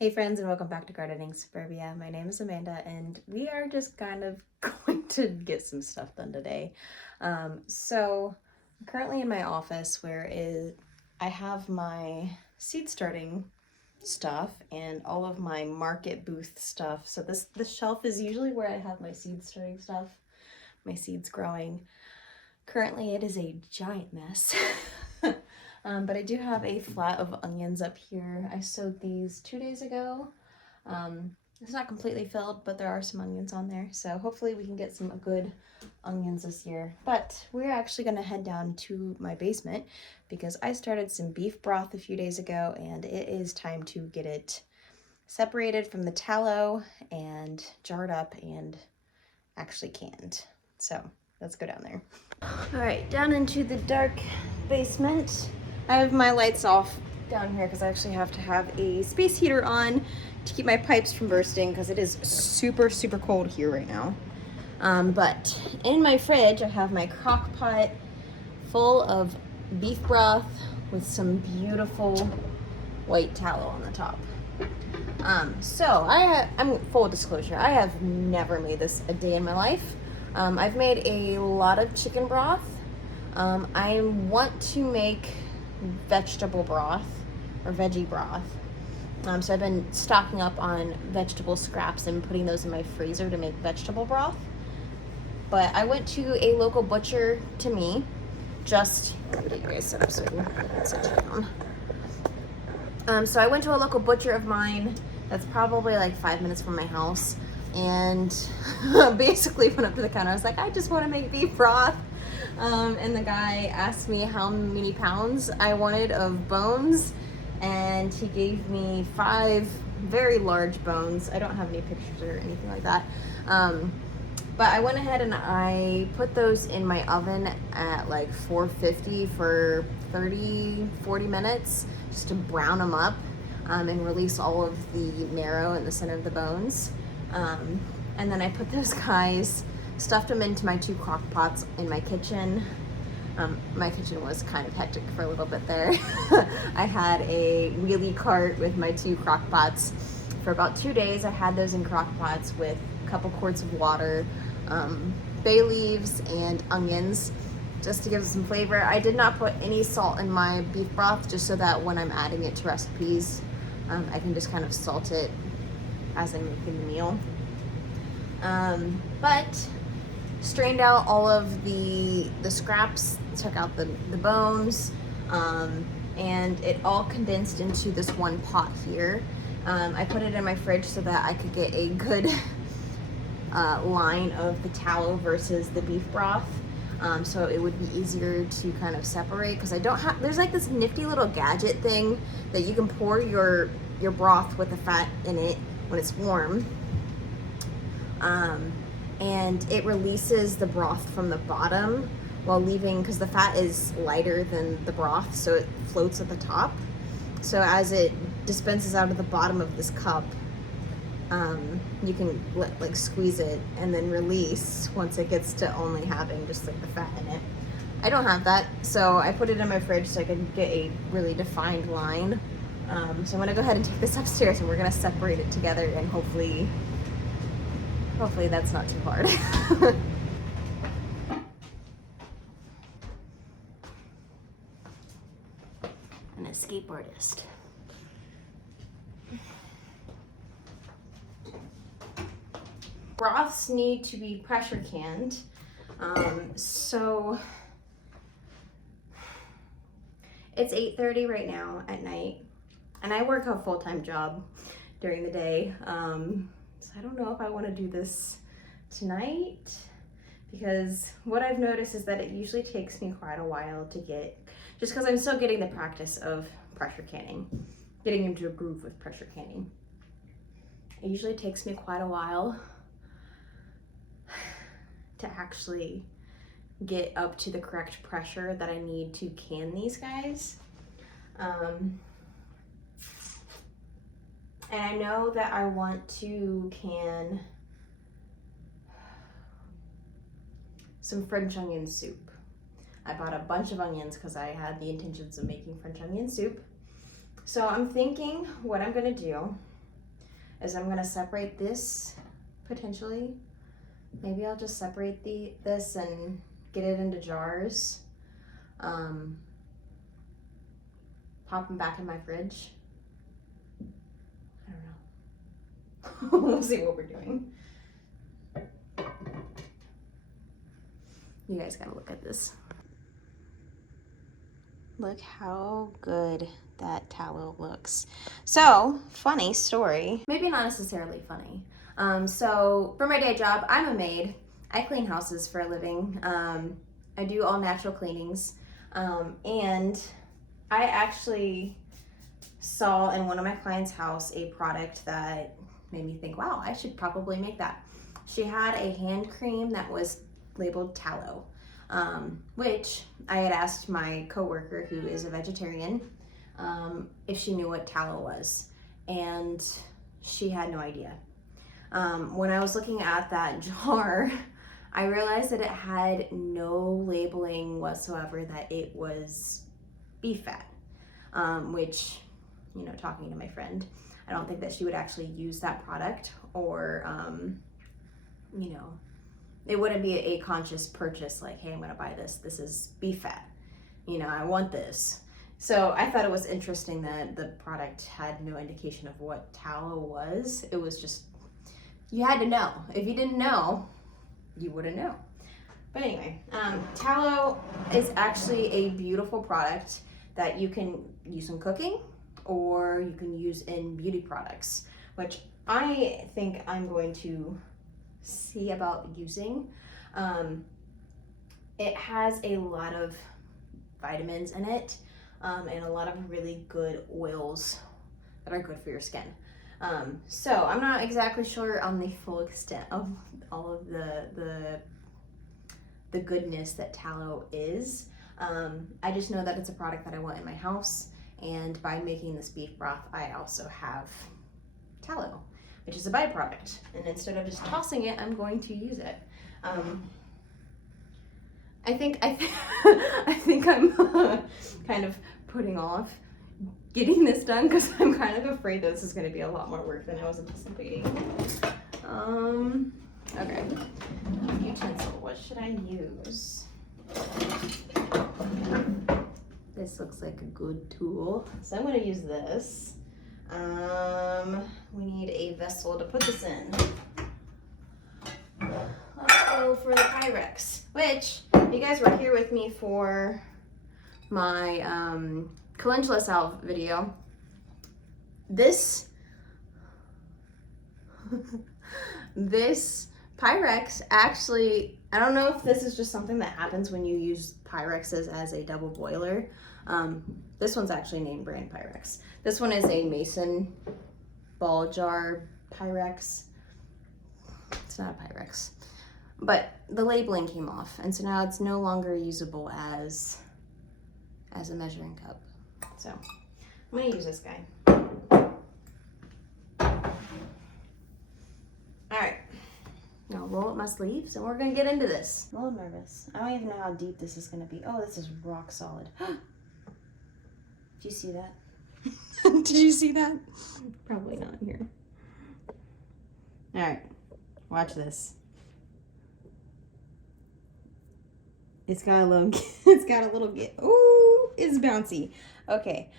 Hey friends, and welcome back to Gardening Suburbia. My name is Amanda and we are just kind of going to get some stuff done today. So I'm currently in my office I have my seed starting stuff and all of my market booth stuff. So this shelf is usually where I have my seed starting stuff, my seeds growing. Currently it is a giant mess. But I do have a flat of onions up here. I sowed these 2 days ago. It's not completely filled, but there are some onions on there. So hopefully we can get some good onions this year. But we're actually going to head down to my basement because I started some beef broth a few days ago and it is time to get it separated from the tallow and jarred up and actually canned. So let's go down there. All right, down into the dark basement. I have my lights off down here because I actually have to have a space heater on to keep my pipes from bursting because it is super, super cold here right now. But in my fridge, I have my crock pot full of beef broth with some beautiful white tallow on the top. I'm full disclosure, I have never made this a day in my life. I've made a lot of chicken broth. I want to make vegetable broth or veggie broth. So I've been stocking up on vegetable scraps and putting those in my freezer to make vegetable broth. But I went to a local butcher to me, just, let me get you guys set up so I can sit down. So I went to a local butcher of mine that's probably like 5 minutes from my house, and basically went up to the counter. I was like, I just want to make beef broth. And the guy asked me how many pounds I wanted of bones, and he gave me 5 very large bones. I don't have any pictures or anything like that. But I went ahead and I put those in my oven at like 450 for 40 minutes just to brown them up and release all of the marrow in the center of the bones. And then I put those guys, stuffed them into my 2 crock pots in my kitchen. My kitchen was kind of hectic for a little bit there. I had a wheelie cart with my 2 crock pots. For about 2 days, I had those in crock pots with a couple quarts of water, bay leaves, and onions, just to give it some flavor. I did not put any salt in my beef broth, just so that when I'm adding it to recipes, I can just kind of salt it as I'm making the meal. But strained out all of the scraps, took out the bones, and it all condensed into this one pot here. I put it in my fridge so that I could get a good line of the tallow versus the beef broth, so it would be easier to kind of separate, because I don't have, there's like this nifty little gadget thing that you can pour your broth with the fat in it when it's warm, and it releases the broth from the bottom while leaving, because the fat is lighter than the broth, so it floats at the top. So as it dispenses out of the bottom of this cup, you can like squeeze it and then release once it gets to only having just like the fat in it. I don't have that, so I put it in my fridge so I can get a really defined line. So I'm gonna go ahead and take this upstairs and we're gonna separate it together, and hopefully that's not too hard. An escape artist. Broths need to be pressure canned. So it's 8:30 right now at night, and I work a full-time job during the day. So I don't know if I want to do this tonight, because what I've noticed is that it usually takes me quite a while to get, just because I'm still getting the practice of pressure canning, getting into a groove with pressure canning. It usually takes me quite a while to actually get up to the correct pressure that I need to can these guys. And I know that I want to can some French onion soup. I bought a bunch of onions because I had the intentions of making French onion soup. So I'm thinking what I'm gonna do is I'm gonna separate this potentially. Maybe I'll just separate this and get it into jars. Pop them back in my fridge. I don't know. We'll see what we're doing. You guys gotta look at this. Look how good that tallow looks. So, funny story. Maybe not necessarily funny. So for my day job, I'm a maid. I clean houses for a living. I do all natural cleanings. And I actually saw in one of my clients' house a product that made me think, wow, I should probably make that. She had a hand cream that was labeled tallow, which I had asked my coworker, who is a vegetarian, if she knew what tallow was, and she had no idea. When I was looking at that jar, I realized that it had no labeling whatsoever that it was beef fat, which, you know, talking to my friend, I don't think that she would actually use that product, or, you know, it wouldn't be a conscious purchase like, hey, I'm gonna buy this. This is beef fat. You know, I want this. So I thought it was interesting that the product had no indication of what tallow was. It was just, you had to know. If you didn't know, you wouldn't know. But anyway, tallow is actually a beautiful product that you can use in cooking, or you can use in beauty products, which I think I'm going to see about using. It has a lot of vitamins in it, and a lot of really good oils that are good for your skin. So I'm not exactly sure on the full extent of all of the goodness that tallow is. I just know that it's a product that I want in my house, and by making this beef broth, I also have tallow, which is a byproduct. And instead of just tossing it, I'm going to use it. I think I'm kind of putting off getting this done because I'm kind of afraid that this is going to be a lot more work than I was anticipating. Okay, utensil, what should I use? This looks like a good tool, so I'm going to use this. We need a vessel to put this in. Let's go for the Pyrex, which, if you guys were here with me for my calendula salve video, this Pyrex actually, I don't know if this is just something that happens when you use Pyrexes as a double boiler. This one's actually named brand Pyrex. This one is a mason ball jar Pyrex. It's not a Pyrex, but the labeling came off, and so now it's no longer usable as a measuring cup. So I'm gonna use this guy. All right, now roll up my sleeves and we're gonna get into this. I'm a little nervous. I don't even know how deep this is gonna be. Oh, this is rock solid. Did you see that? Did you see that? Probably not here. All right, watch this. It's got a little, ooh, it's bouncy. Okay.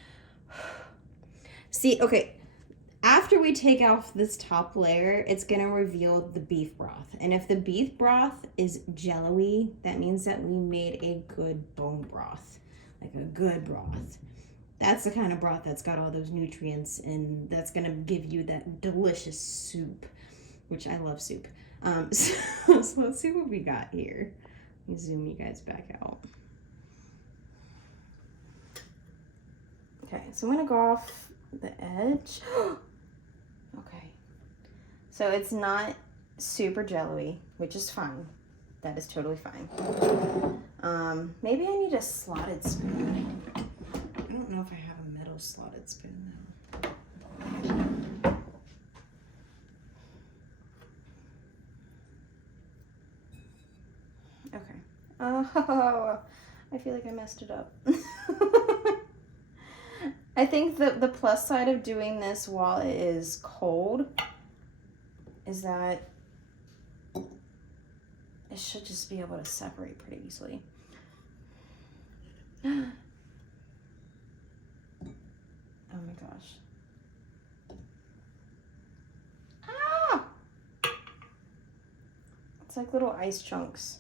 See, okay. After we take off this top layer, it's gonna reveal the beef broth. And if the beef broth is jello-y, that means that we made a good bone broth, like a good broth. That's the kind of broth that's got all those nutrients, and that's gonna give you that delicious soup, which I love soup. So let's see what we got here. Let me zoom you guys back out. Okay, so I'm gonna go off the edge. Okay, so it's not super jello-y, which is fine. That is totally fine. Maybe I need a slotted spoon. I don't know if I have a metal slotted spoon though. Okay. Oh, I feel like I messed it up. I think the plus side of doing this while it is cold is that it should just be able to separate pretty easily. Oh my gosh. Ah! It's like little ice chunks,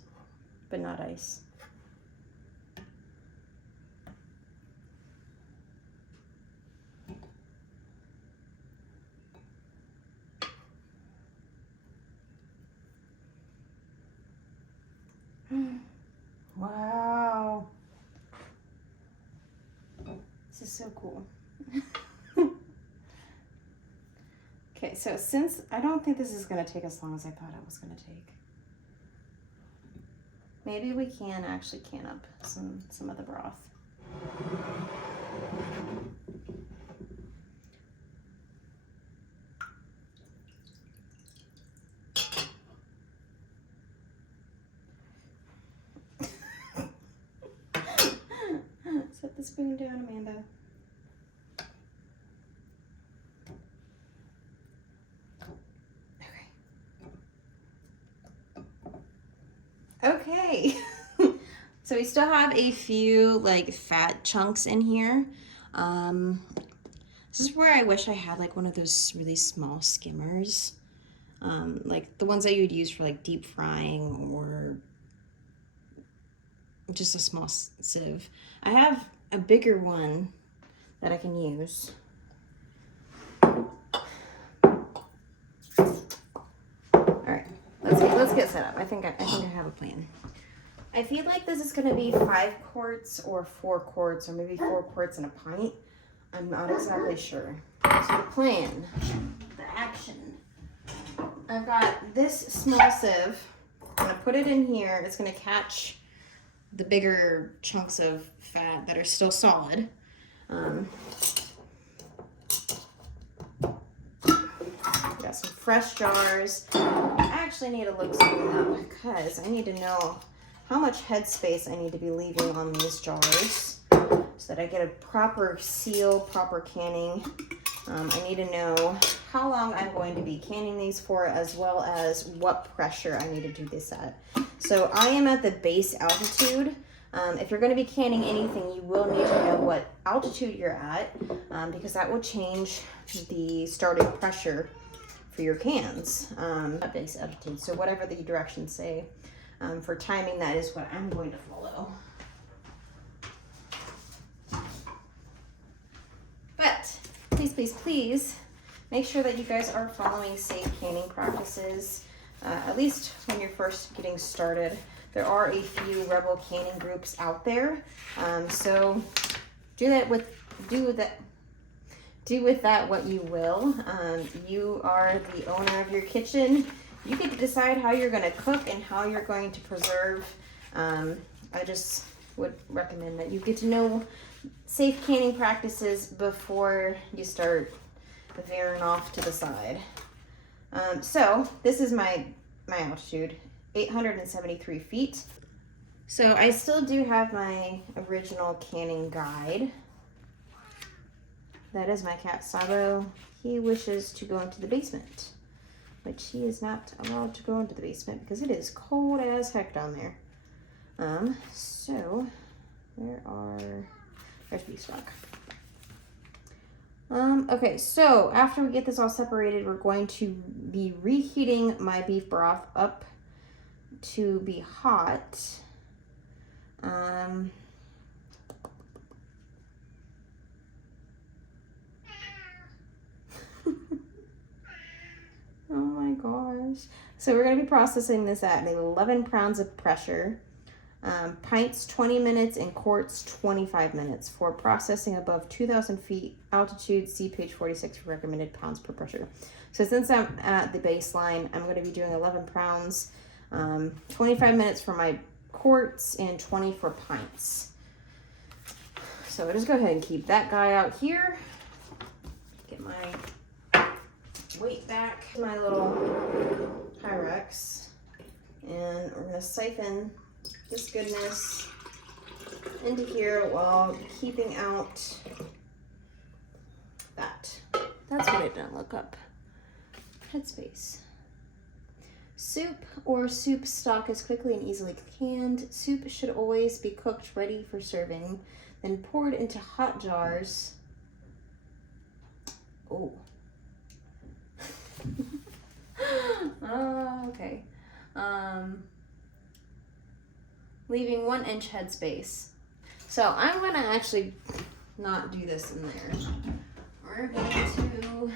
but not ice. Wow. This is so cool. Okay, so since I don't think this is going to take as long as I thought it was going to take, maybe we can actually can up some of the broth. Set the spoon down, Amanda. Okay. So we still have a few like fat chunks in here. This is where I wish I had like one of those really small skimmers. Like the ones that you would use for like deep frying or just a small sieve. I have a bigger one that I can use. Alright, let's get set up. I think I have a plan. I feel like this is gonna be 5 quarts or 4 quarts or maybe 4 quarts and a pint. I'm not exactly sure. So the plan, the action. I've got this small sieve. I'm gonna put it in here. It's gonna catch the bigger chunks of fat that are still solid. Got some fresh jars. I actually need to look something up because I need to know how much headspace I need to be leaving on these jars so that I get a proper seal, proper canning. I need to know how long I'm going to be canning these for, as well as what pressure I need to do this at. So I am at the base altitude. If you're going to be canning anything, you will need to know what altitude you're at, because that will change the starting pressure for your cans at base altitude. So whatever the directions say for timing, that is what I'm going to follow. But please make sure that you guys are following safe canning practices, at least when you're first getting started. There are a few rebel canning groups out there, so do with that what you will. You are the owner of your kitchen. You get to decide how you're going to cook and how you're going to preserve. I just would recommend that you get to know safe canning practices before you start veering off to the side. So this is my altitude, 873 feet. So I still do have my original canning guide. That is my cat Sabo. He wishes to go into the basement, which he is not allowed to go into the basement because it is cold as heck down there. So there's Greenstalk. Okay, so after we get this all separated, we're going to be reheating my beef broth up to be hot. Oh my gosh. So we're going to be processing this at 11 pounds of pressure. Pints 20 minutes and quarts 25 minutes for processing above 2,000 feet altitude. See page 46 for recommended pounds per pressure. So since I'm at the baseline, I'm going to be doing 11 pounds, 25 minutes for my quarts and 20 for pints. So I'll just go ahead and keep that guy out here. Get my weight back, my little Pyrex, and we're going to siphon this goodness into here while keeping out that. That's what I didn't look up. Headspace. Soup or soup stock is quickly and easily canned. Soup should always be cooked ready for serving, then poured into hot jars. Oh. Okay. Leaving 1 inch headspace. So I'm gonna actually not do this in there. We're going to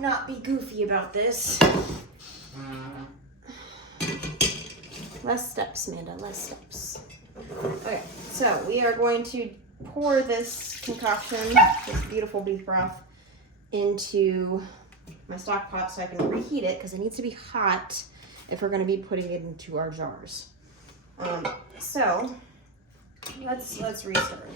not be goofy about this. Less steps, Amanda, less steps. Okay, so we are going to pour this concoction, this beautiful beef broth, into my stock pot so I can reheat it because it needs to be hot if we're going to be putting it into our jars. So let's restart.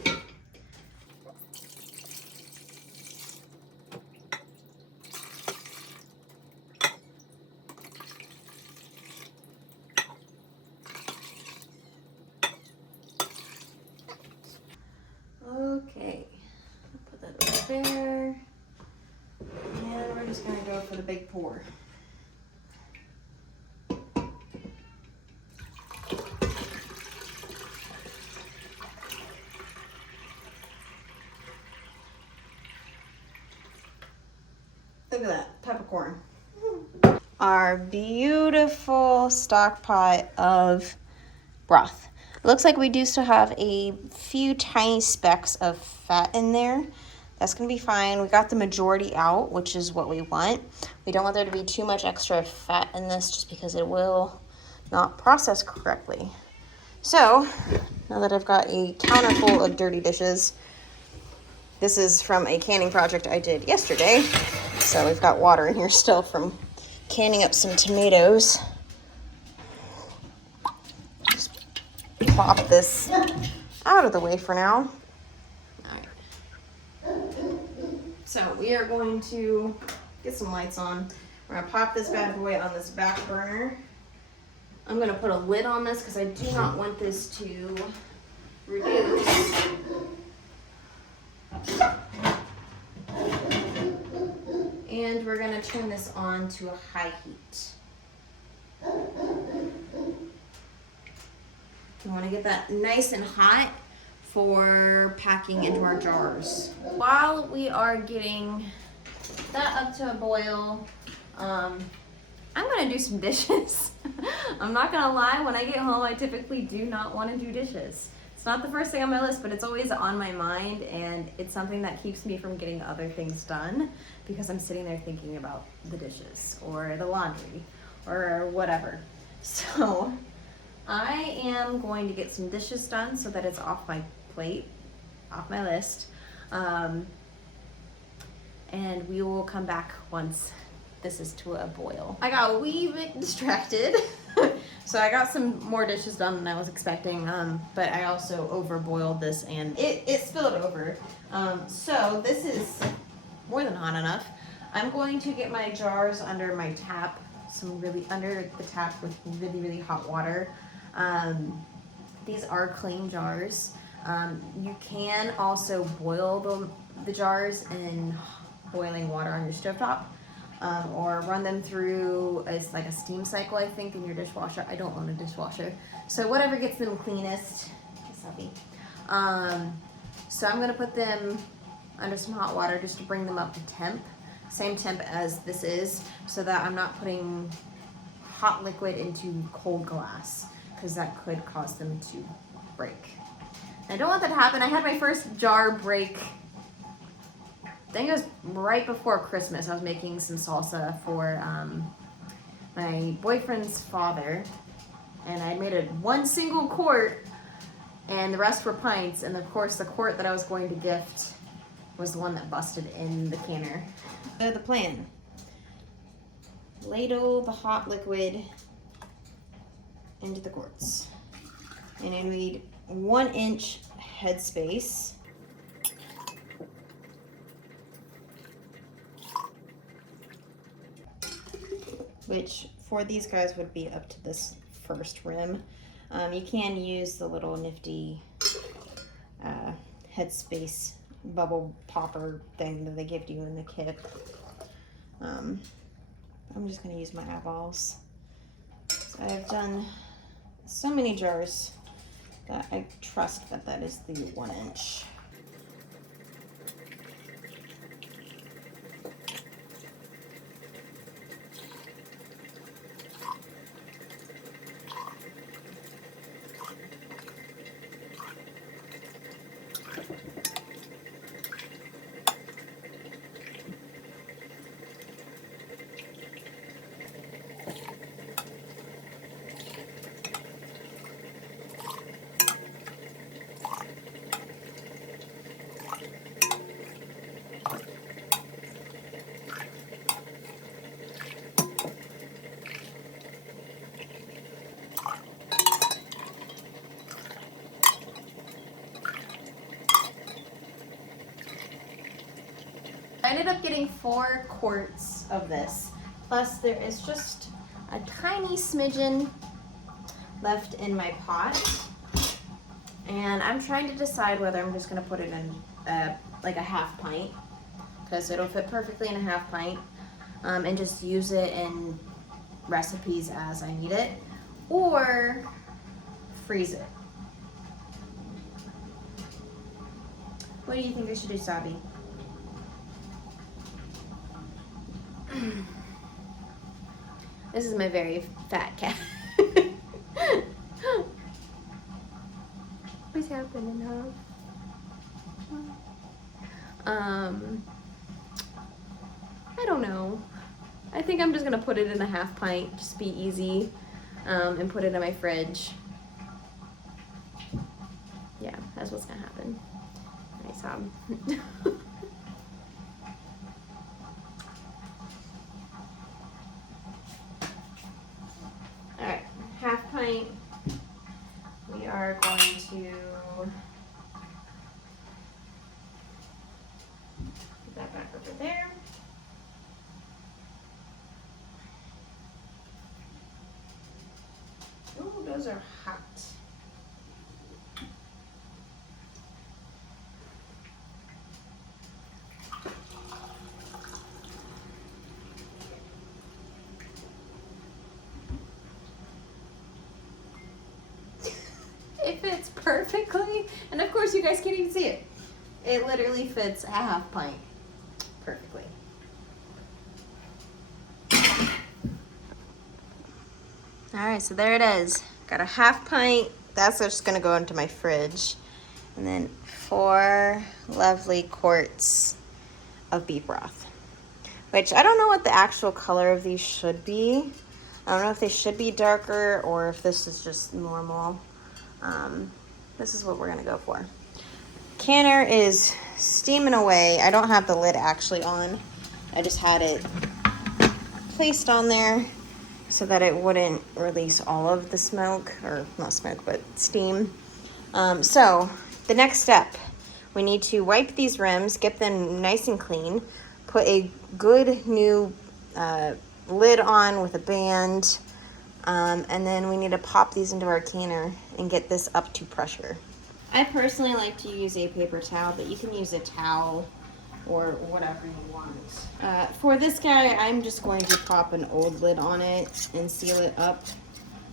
Okay, put that over there, and we're just gonna go for the big pour. Look at that, peppercorn. Our beautiful stock pot of broth. It looks like we do still have a few tiny specks of fat in there. That's gonna be fine. We got the majority out, which is what we want. We don't want there to be too much extra fat in this just because it will not process correctly. So, now that I've got a counter full of dirty dishes, this is from a canning project I did yesterday. So we've got water in here still from canning up some tomatoes. Just plop this out of the way for now. All right. So we are going to get some lights on. We're gonna pop this bad boy on this back burner. I'm gonna put a lid on this because I do not want this to reduce. And we're gonna turn this on to a high heat. We wanna get that nice and hot for packing into our jars. While we are getting that up to a boil, I'm gonna do some dishes. I'm not gonna lie, when I get home, I typically do not wanna do dishes. It's not the first thing on my list, but it's always on my mind, and it's something that keeps me from getting other things done because I'm sitting there thinking about the dishes or the laundry or whatever. So I am going to get some dishes done so that it's off my plate, off my list. And we will come back once this is to a boil. I got a wee bit distracted. So I got some more dishes done than I was expecting, but I also overboiled this and it spilled over. So this is more than hot enough. I'm going to get my jars under my tap, under the tap with really, really hot water. These are clean jars. You can also boil the jars in boiling water on your stovetop. Or run them through as like a steam cycle, I think, in your dishwasher. I don't own a dishwasher. So whatever gets them cleanest. So I'm gonna put them under some hot water just to bring them up to temp. Same temp as this is, so that I'm not putting hot liquid into cold glass, because that could cause them to break. And I don't want that to happen. I had my first jar break, I think it was right before Christmas. I was making some salsa for my boyfriend's father, and I made one single quart, and the rest were pints. And of course, the quart that I was going to gift was the one that busted in the canner. So the plan: ladle the hot liquid into the quarts, and I need 1 inch headspace. Which for these guys would be up to this first rim. You can use the little nifty headspace bubble popper thing that they give you in the kit. I'm just gonna use my eyeballs. So I've done so many jars that I trust that that is the 1 inch. I ended up getting 4 quarts of this. Plus there is just a tiny smidgen left in my pot. And I'm trying to decide whether I'm just gonna put it in like a half pint, because it'll fit perfectly in a half pint, and just use it in recipes as I need it, or freeze it. What do you think I should do, Sabi? This is my very fat cat. What's happening, huh? I don't know. I think I'm just gonna put it in a half pint, just be easy, and put it in my fridge. Yeah, that's what's gonna happen. Nice job. Alright, half pint. We are going to put that back over there. Ooh, those are hot. It fits perfectly, and of course you guys can't even see it. It literally fits a half pint perfectly. All right, so there it is. Got a half pint. That's just gonna go into my fridge. And then 4 lovely quarts of beef broth, which I don't know what the actual color of these should be. I don't know if they should be darker or if this is just normal. This is what we're gonna go for. Canner is steaming away. I don't have the lid actually on. I just had it placed on there so that it wouldn't release all of the smoke, or not smoke, but steam. So the next step, we need to wipe these rims, get them nice and clean, put a good new lid on with a band, and then we need to pop these into our canner and get this up to pressure. I personally like to use a paper towel, but you can use a towel or whatever you want. For this guy, I'm just going to pop an old lid on it and seal it up.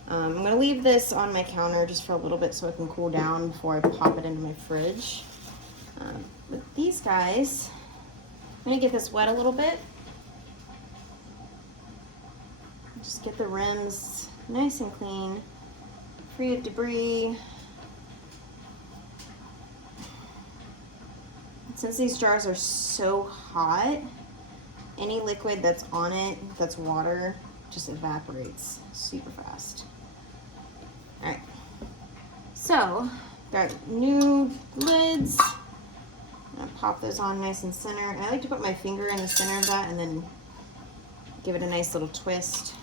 I'm going to leave this on my counter just for a little bit so it can cool down before I pop it into my fridge. With these guys, I'm going to get this wet a little bit. Just get the rims nice and clean, free of debris. Since these jars are so hot, any liquid that's on it, that's water, just evaporates super fast. All right, so got new lids. I'm gonna pop those on nice and center. I like to put my finger in the center of that and then give it a nice little twist.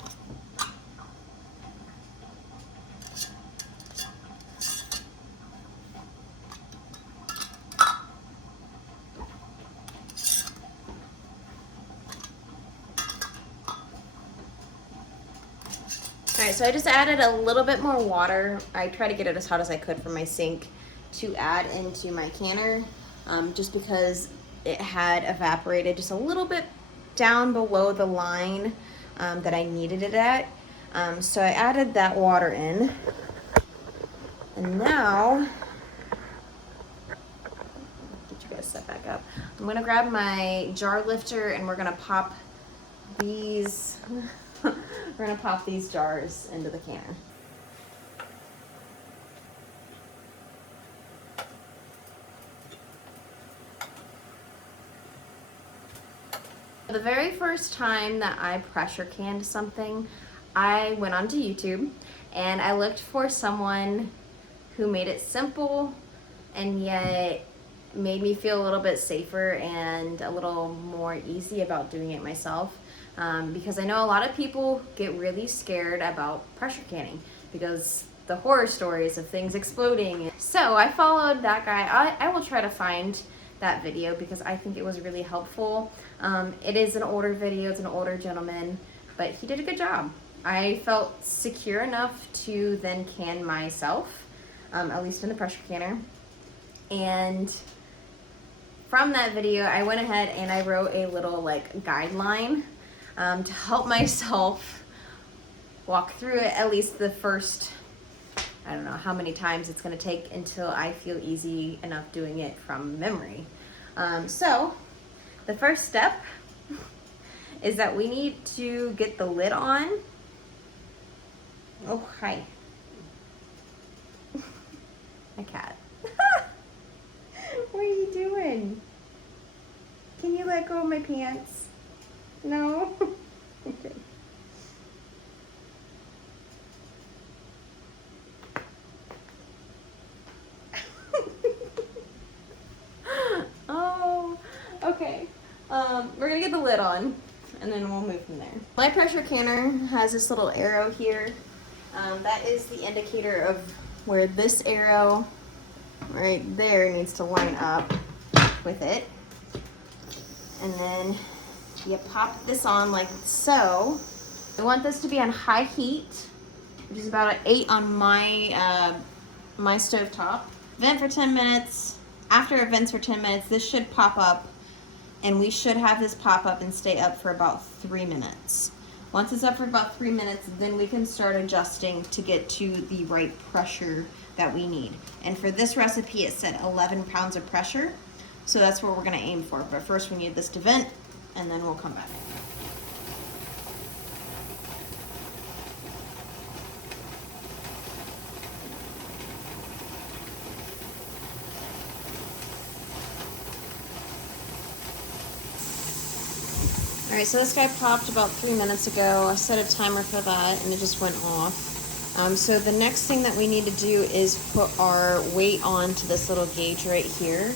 All right, so I just added a little bit more water. I try to get it as hot as I could from my sink to add into my canner, just because it had evaporated just a little bit down below the line that I needed it at. So I added that water in. And now, get you guys set back up. I'm gonna grab my jar lifter and we're gonna pop these, we're gonna pop these jars into the canner. The very first time that I pressure canned something, I went onto YouTube and I looked for someone who made it simple and yet made me feel a little bit safer and a little more easy about doing it myself. Because I know a lot of people get really scared about pressure canning because the horror stories of things exploding. So I followed that guy. I will try to find that video because I think it was really helpful. It is an older video, it's an older gentleman, but he did a good job. I felt secure enough to then can myself, at least in the pressure canner. And from that video, I went ahead and I wrote a little like guideline to help myself walk through it, at least the first, I don't know how many times it's gonna take until I feel easy enough doing it from memory. So the first step is that we need to get the lid on. Oh, hi. My cat. What are you doing? Can you let go of my pants? No? Okay. Oh, okay. We're gonna get the lid on and then we'll move from there. My pressure canner has this little arrow here. That is the indicator of where this arrow right there needs to line up with it. And then you pop this on like so. I want this to be on high heat, which is about an 8 on my my stove top. Vent for 10 minutes. After it vents for 10 minutes, this should pop up, and we should have this pop up and stay up for about 3 minutes. Once it's up for about 3 minutes, then we can start adjusting to get to the right pressure that we need. And for this recipe, it said 11 pounds of pressure, so that's what we're gonna aim for. But first we need this to vent, and then we'll come back. All right, so this guy popped about 3 minutes ago. I set a timer for that and it just went off. So the next thing that we need to do is put our weight onto this little gauge right here.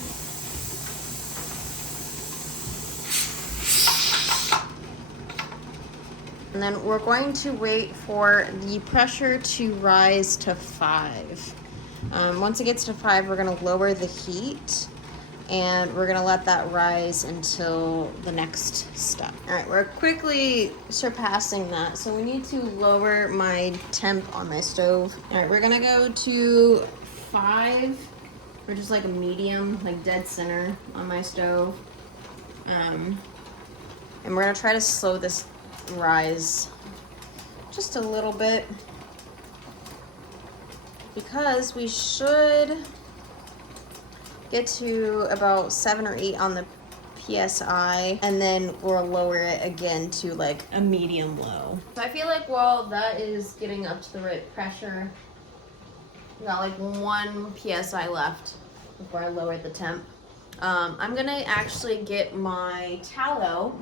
And then we're going to wait for the pressure to rise to 5. Once it gets to 5, we're gonna lower the heat and we're gonna let that rise until the next step. All right, we're quickly surpassing that. So we need to lower my temp on my stove. All right, we're gonna go to 5, which is like a medium, like dead center on my stove. And we're gonna try to slow this rise just a little bit because we should get to about 7 or 8 on the PSI, and then we'll lower it again to like a medium low. So I feel like while that is getting up to the right pressure, we got like 1 PSI left before I lowered the temp. I'm gonna actually get my tallow.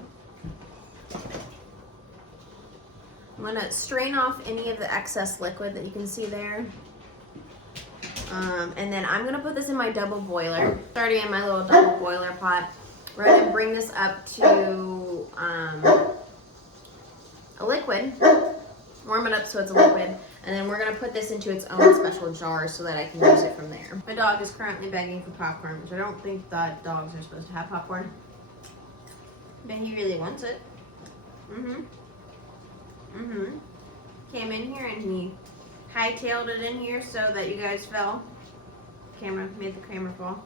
I'm gonna strain off any of the excess liquid that you can see there. And then I'm gonna put this in my double boiler. It's already in my little double boiler pot. We're gonna bring this up to a liquid, warm it up so it's a liquid, and then we're gonna put this into its own special jar so that I can use it from there. My dog is currently begging for popcorn, which I don't think that dogs are supposed to have popcorn, but he really wants it. Came in here and he hightailed it in here so that you guys fell. Camera made the camera fall.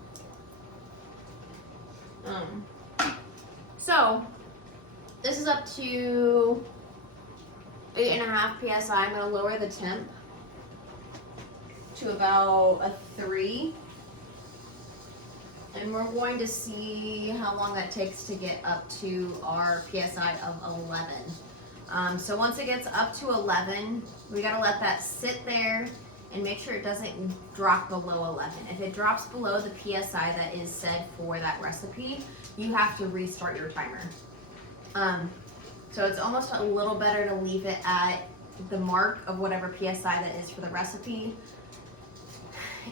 So this is up to 8.5 PSI. I'm gonna lower the temp to about a 3. And we're going to see how long that takes to get up to our PSI of 11. So once it gets up to 11, we gotta let that sit there and make sure it doesn't drop below 11. If it drops below the PSI that is set for that recipe, you have to restart your timer. So it's almost a little better to leave it at the mark of whatever PSI that is for the recipe.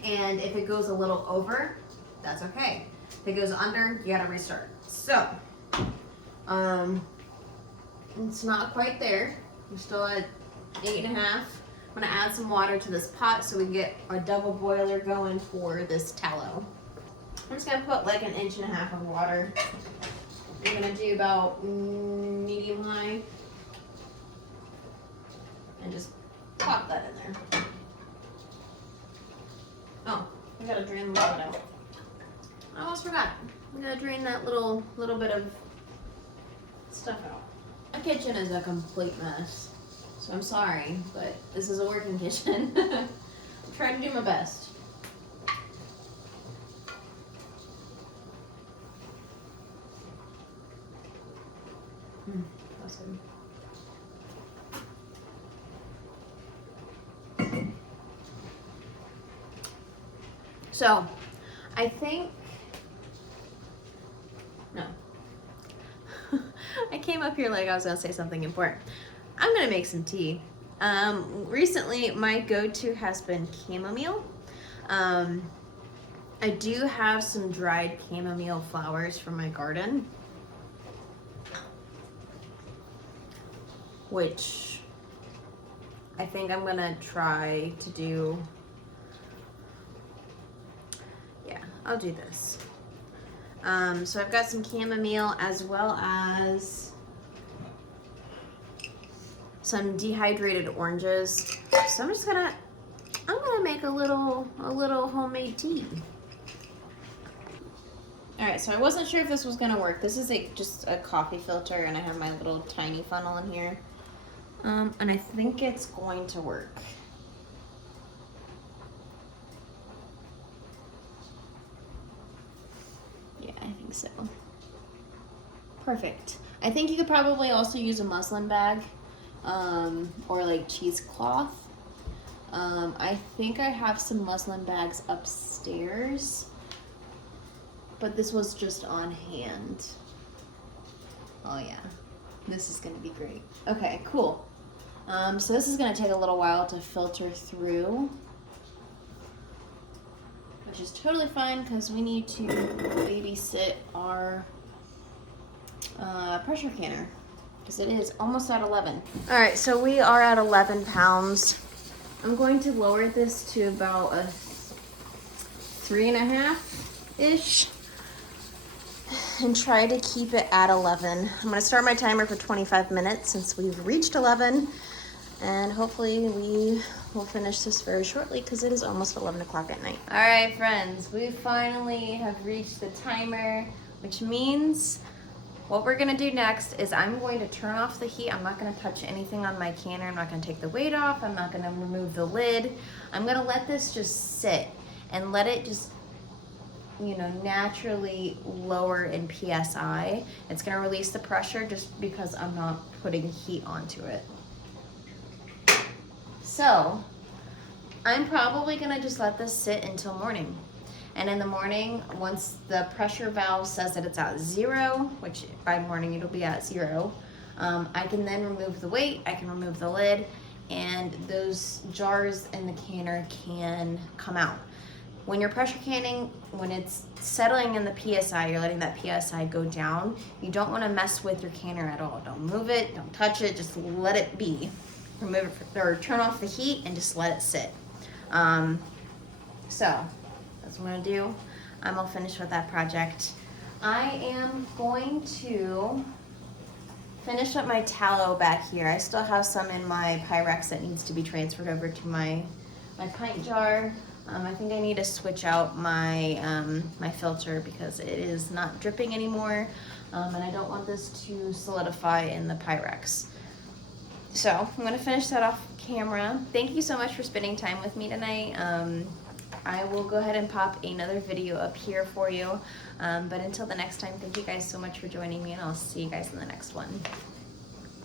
And if it goes a little over, that's okay. If it goes under, you gotta restart. So, it's not quite there. We're still at 8.5. I'm gonna add some water to this pot so we get our double boiler going for this tallow. I'm just gonna put like 1.5 inches of water. I'm gonna do about medium high and just pop that in there. Oh, we gotta drain the water out. I almost forgot. We gotta drain that little bit of stuff out. My kitchen is a complete mess, so I'm sorry, but this is a working kitchen. I'm trying to do my best. Awesome. So, I think, no. I came up here like I was gonna say something important. I'm gonna make some tea. Recently, my go-to has been chamomile. I do have some dried chamomile flowers from my garden, which I think I'm gonna try to do. Yeah, I'll do this. So I've got some chamomile as well as some dehydrated oranges. So I'm gonna make a little homemade tea. All right, so I wasn't sure if this was gonna work. This is just a coffee filter, and I have my little tiny funnel in here. And I think it's going to work. Yeah, I think so. Perfect. I think you could probably also use a muslin bag, or like cheesecloth. I think I have some muslin bags upstairs, but this was just on hand. Oh yeah, this is gonna be great. Okay, cool. So this is gonna take a little while to filter through, which is totally fine because we need to babysit our pressure canner because it is almost at 11. All right, so we are at 11 pounds. I'm going to lower this to about a 3.5-ish and try to keep it at 11. I'm gonna start my timer for 25 minutes since we've reached 11, and hopefully we will finish this very shortly because it is almost 11 o'clock at night. All right, friends, we finally have reached the timer, which means what we're gonna do next is I'm going to turn off the heat. I'm not gonna touch anything on my canner. I'm not gonna take the weight off. I'm not gonna remove the lid. I'm gonna let this just sit and let it just, you know, naturally lower in PSI. It's gonna release the pressure just because I'm not putting heat onto it. So I'm probably gonna just let this sit until morning. And in the morning, once the pressure valve says that it's at 0, which by morning it'll be at 0, I can then remove the weight, I can remove the lid, and those jars in the canner can come out. When you're pressure canning, when it's settling in the PSI, you're letting that PSI go down, you don't wanna mess with your canner at all. Don't move it, don't touch it, just let it be. Remove it, or turn off the heat and just let it sit. So that's what I'm gonna do. I'm all finished with that project. I am going to finish up my tallow back here. I still have some in my Pyrex that needs to be transferred over to my pint jar. I think I need to switch out my my filter because it is not dripping anymore, and I don't want this to solidify in the Pyrex. So I'm going to finish that off camera. Thank you so much for spending time with me tonight. I will go ahead and pop another video up here for you. But until the next time, thank you guys so much for joining me, and I'll see you guys in the next one.